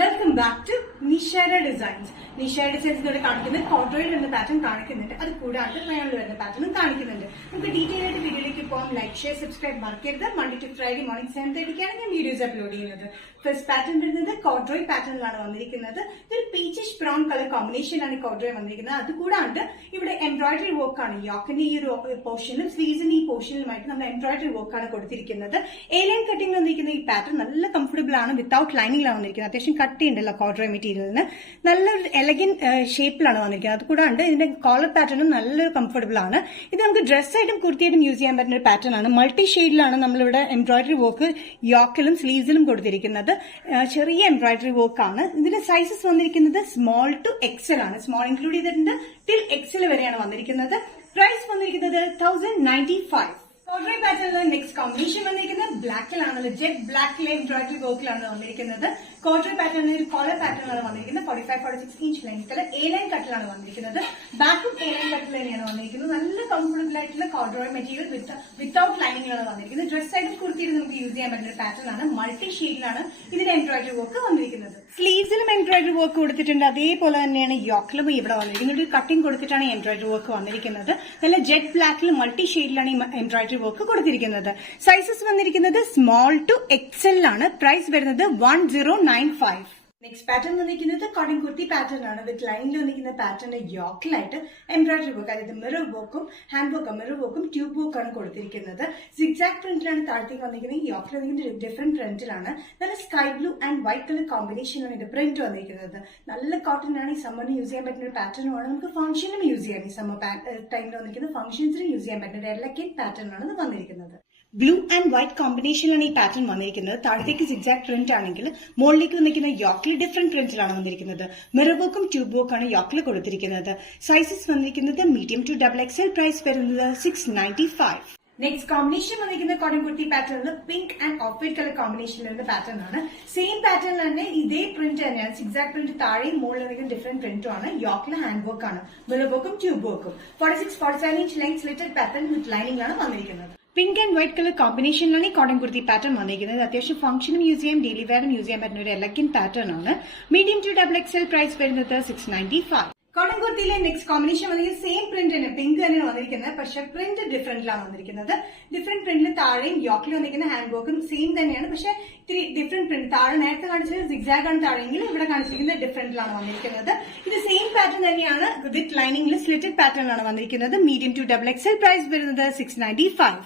Welcome back to Nishara designs. Nishara designs ഇവിടെ കാണിക്കുന്നത് കോട്ടോയിൽ വരുന്ന പാറ്റേൺ കാണിക്കുന്നുണ്ട്. അത് കൂടാണ്ട് റയോണിൽ വരുന്ന പാറ്റേണും കാണിക്കുന്നുണ്ട്. നമുക്ക് ഡീറ്റെയിൽ ആയിട്ട് വീഡിയോയിലേക്ക് പോകാം. ലൈക്ക്, ഷെയർ, സബ്സ്ക്രൈബ് മറക്കരുത്. Monday to Friday മോർണിംഗ് 7:30 ഞാൻ വീഡിയോസ് അപ്ലോഡ് ചെയ്യുന്നത്. ഫസ്റ്റ് പാറ്റേൺ വരുന്നത് കോട്ടോയ് പാറ്റേണിലാണ് വന്നിരിക്കുന്നത്. ഇതൊരു പീച്ചിഷ് ബ്രൗൺ കളർ കോമ്പിനേഷനാണ് കോട്ടോയ് വന്നിരിക്കുന്നത്. അതുകൂടാണ്ട് ഇവിടെ എംബ്രോയിഡറി വർക്ക് ആണ്. യോക്കിന്റെ ഈ ഒരു പോർഷനിലും സ്ലീവ്സിന്റെ ഈ പോർഷനിലുമായിട്ട് നമ്മൾ എംബ്രോയിഡറി വർക്ക് ആണ് കൊടുത്തിരിക്കുന്നത്. ഏലിയൻ കട്ടിംഗ് വന്നിരിക്കുന്ന ഈ പാറ്റേൺ നല്ല കംഫർട്ടബിൾ ആണ്. വിത്തൌട്ട് ലൈനിങ്ങിലാണ് വന്നിരിക്കുന്നത്. അത്യാവശ്യം കട്ടിയുണ്ടല്ലോ കോട്ടോയ് മെറ്റീരിയലിന്. നല്ലൊരു എലഗൻ ഷേപ്പിലാണ് വന്നിരിക്കുന്നത്. അതുകൂടാണ്ട് ഇതിന്റെ കോളർ പാറ്റേണും നല്ലൊരു കംഫർട്ടബിൾ ആണ്. ഇത് നമുക്ക് ഡ്രസ്സായിട്ടും കുർത്തിയായിട്ടും യൂസ് ചെയ്യാൻ പറ്റുന്ന ഒരു പാറ്റേൺ ആണ്. മൾട്ടി ഷെയ്ഡിലാണ് നമ്മളിവിടെ എംബ്രോയിഡറി വർക്ക് യോക്കിലും സ്ലീവ്സിലും കൊടുത്തിരിക്കുന്നത്. ചെറിയ എംബ്രോയിഡറി വർക്ക് ആണ്. ഇതിന്റെ സൈസസ് വന്നിരിക്കുന്നത് സ്മോൾ ടു എക്സൽ ആണ്. സ്മോൾ ഇൻക്ലൂഡ് ചെയ്തിട്ടുണ്ട്. ടിൽ എക്സൽ വരെയാണ് വന്നിരിക്കുന്നത്. പ്രൈസ് വന്നിരിക്കുന്നത് 1095. കോട്ടോയ് പാറ്റേണിലെ നെക്സ്റ്റ് കോമ്പിനേഷൻ വന്നിരിക്കുന്നത് ബ്ലാക്കിലാണ്. ജെറ്റ് ബ്ലാക്കിലെ എംബ്രോയിഡറി വർക്കിലാണ് വന്നിരിക്കുന്നത്. കോട്ടോയ് പാറ്റേണിൽ ഒരു കോളർ പാറ്റേണിലാണ് വന്നിരിക്കുന്നത്. 45-46 ഇഞ്ച് ലെങ്ത്തിൽ എ ലൈൻ കട്ടിലാണ് വന്നിരിക്കുന്നത്. ബാക്കും എ ലൈൻ കട്ടിൽ തന്നെയാണ് വന്നിരിക്കുന്നത്. നല്ല കംഫർട്ടബിൾ ആയിട്ടുള്ള കോട്ടോയ് മെറ്റീരിയൽ വിത്തൌട്ട് ലൈനിങ്ങിലാണ് വന്നിരിക്കുന്നത്. ഡ്രസ് ആയിട്ട് കുർത്തിയിൽ നമുക്ക് യൂസ് ചെയ്യാൻ പറ്റുന്ന ഒരു പാറ്റേൺ ആണ്. മൾട്ടി ഷെയ്ഡിലാണ് ഇതിന്റെ എംബ്രോയിഡറി വർക്ക് വന്നിരിക്കുന്നത്. സ്ലീവ്സിലും എംബ്രോയിഡറി വർക്ക് കൊടുത്തിട്ടുണ്ട്. അതേപോലെ തന്നെയാണ് യോക്കിലും ഇവിടെ വന്നിരിക്കുന്നത്. ഒരു കട്ടിംഗ് കൊടുത്തിട്ടാണ് എംബ്രോയിഡറി വർക്ക് വന്നിരിക്കുന്നത്. നല്ല ജെറ്റ് ബ്ലാക്കിൽ മൾട്ടി ഷെയ്ഡിലാണ് ഈ എംബ്രോയിഡറി വർക്ക് കൊടുത്തിരിക്കുന്നത്. സൈസസ് വന്നിരിക്കുന്നത് സ്മോൾ ടു എക്സൽ ആണ്. പ്രൈസ് വരുന്നത് 1095. നെക്സ്റ്റ് പാറ്റേൺ വന്നിരിക്കുന്നത് കോട്ടൺ കുർത്തി പാറ്റേൺ ആണ്. വിത്ത് ലൈനിൽ വന്നിരിക്കുന്ന പാറ്റേണിന്റെ യോക്കിലായിട്ട് എംബ്രോയിഡറി വർക്ക്, അതായത് മിറർ വർക്കും ഹാൻഡ് വർക്കും മിറർ വർക്കും ട്യൂബ് വർക്കാണ് കൊടുത്തിരിക്കുന്നത്. സിഗ്സാക് പ്രിന്റിലാണ് താഴത്തേക്ക് വന്നിരിക്കുന്നത്. ഈ യോക്കിൽ വന്നിരിക്കുന്നത് ഡിഫറെന്റ് പ്രിന്റിലാണ്. നല്ല sky blue and white colour കോമ്പിനേഷനാണ് ഇത് പ്രിന്റ് വന്നിരിക്കുന്നത്. നല്ല കോട്ടൺ ആണ്. ഈ സമ്മറിന് യൂസ് ചെയ്യാൻ പറ്റുന്ന ഒരു പാറ്റേണുമാണ്. നമുക്ക് ഫംഗ്ഷനും യൂസ് ചെയ്യാം. ഈ സമ്മർ ടൈമിൽ വന്നിരിക്കുന്ന ഫംഗ്ഷൻസിനും യൂസ് ചെയ്യാൻ പറ്റുന്ന ഒരു എലഗന്റ് പാറ്റേൺ ആണ് ഇത് വന്നിരിക്കുന്നത്. ബ്ലൂ ആൻഡ് വൈറ്റ് കോമ്പിനേഷനിലാണ് ഈ പാറ്റേൺ വന്നിരിക്കുന്നത്. താഴത്തേക്ക് സിഗ്സാക് പ്രിന്റ് ആണെങ്കിൽ മുകളിലേക്ക് വന്നിരിക്കുന്ന യോക്കിൽ ഡിഫറെന്റ് പ്രിന്റിലാണ് വന്നിരിക്കുന്നത്. മിറർ വർക്കും ട്യൂബ് വർക്കാണ് യോക്കിൽ കൊടുത്തിരിക്കുന്നത്. സൈസസ് വന്നിരിക്കുന്നത് മീഡിയം ടു XXL. പ്രൈസ് വരുന്നത് 695. നെക്സ്റ്റ് കോമ്പിനേഷൻ വന്നിരിക്കുന്ന കോട്ടൺ കുർത്തി പാറ്റേണിൽ pink and off white colour കോമ്പിനേഷനിൽ വരുന്ന പാറ്റേൺ ആണ്. സെയിം പാറ്റേൺ തന്നെ ഇതേ പ്രിന്റ് തന്നെയാണ്. സിഗ്സാക് പ്രിന്റ് താഴെയും മുകളിൽ വന്നിരിക്കുന്ന ഡിഫറെന്റ് പ്രിന്റും ആണ്. യോക്കിൽ ഹാൻഡ് വർക്ക് ആണ്. മിറർ വർക്കും ട്യൂബ് വർക്കും. 46-47 ഇഞ്ച് ലെങ്ത് സ്ലിറ്റഡ് പാറ്റേൺ വിത്ത് ലൈനിംഗ് ആണ് വന്നിരിക്കുന്നത്. പിങ്ക് ആൻഡ് വൈറ്റ് കളർ കോമ്പിനേഷനിലാണ് ഈ കോട്ടൺ കുർത്തി പാറ്റേൺ വന്നിരിക്കുന്നത്. അത്യാവശ്യം ഫംഗ്ഷനും യൂസ് ചെയ്യാം, ഡെയിലി വെയറും യൂസ് ചെയ്യാൻ പറ്റുന്ന ഒരു എലഗൻ പാറ്റേൺ ആണ്. Medium to XXL. പ്രൈസ് വരുന്നത് 695. കോട്ടൺ കുർത്തിയിലെ നെക്സ്റ്റ് കോമ്പിനേഷൻ വന്നിരിക്കുന്നത് സെയിം പ്രിന്റ് തന്നെ, പിങ്ക് തന്നെയാണ് വന്നിരിക്കുന്നത്. പക്ഷെ പ്രിന്റ് ഡിഫറെന്റിലാണ് വന്നിരിക്കുന്നത്. ഡിഫറെന്റ് പ്രിന്റിൽ താഴെയും യോക്കിൽ വന്നിരിക്കുന്ന ഹാൻഡ് വർക്കും സെയിം തന്നെയാണ്. പക്ഷെ ഇത്തിരി ഡിഫറെന്റ് പ്രിന്റ്. താഴെ നേരത്തെ കാണിച്ചത് സിഗ്സാഗ് ആണ് താഴെയെങ്കിൽ ഇവിടെ കാണിച്ചിരിക്കുന്നത് ഡിഫറെന്റിലാണ് വന്നിരിക്കുന്നത്. ഇത് സെയിം പാറ്റേൺ തന്നെയാണ്. വിത്ത് ലൈനിംഗിൽ സ്ലിറ്റഡ് പാറ്റേണിലാണ് വന്നിരിക്കുന്നത്. Medium to XXL. പ്രൈസ് വരുന്നത് 695.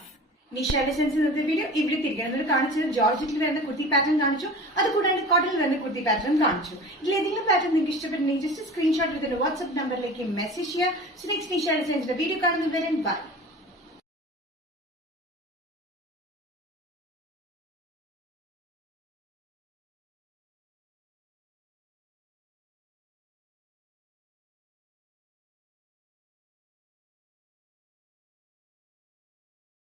നിഷാ ഡിസൈൻസ് ഇന്നത്തെ വീഡിയോ ഇവിടെ തിരികെ കാണിച്ചത് ജോർജറ്റിൽ വരുന്ന കുർത്തി പാറ്റേൺ കാണിച്ചു. അതുകൂടാണ്ട് കോട്ടണിൽ വരുന്ന കുർത്തി പാറ്റേൺ കാണിച്ചു. ഇതിൽ ഏതെങ്കിലും പാറ്റേൺ നിങ്ങൾക്ക് ഇഷ്ടപ്പെട്ടുണ്ടെങ്കിൽ ജസ്റ്റ് സ്ക്രീൻഷോട്ട് എടുത്തിട്ട് വാട്സ്ആപ്പ് നമ്പറിലേക്ക് മെസ്സേജ് ചെയ്യുക. നെക്സ്റ്റ് നിഷാ ഡിസൈൻസിന്റെ വീഡിയോ കാണുന്നവരെ ബൈ.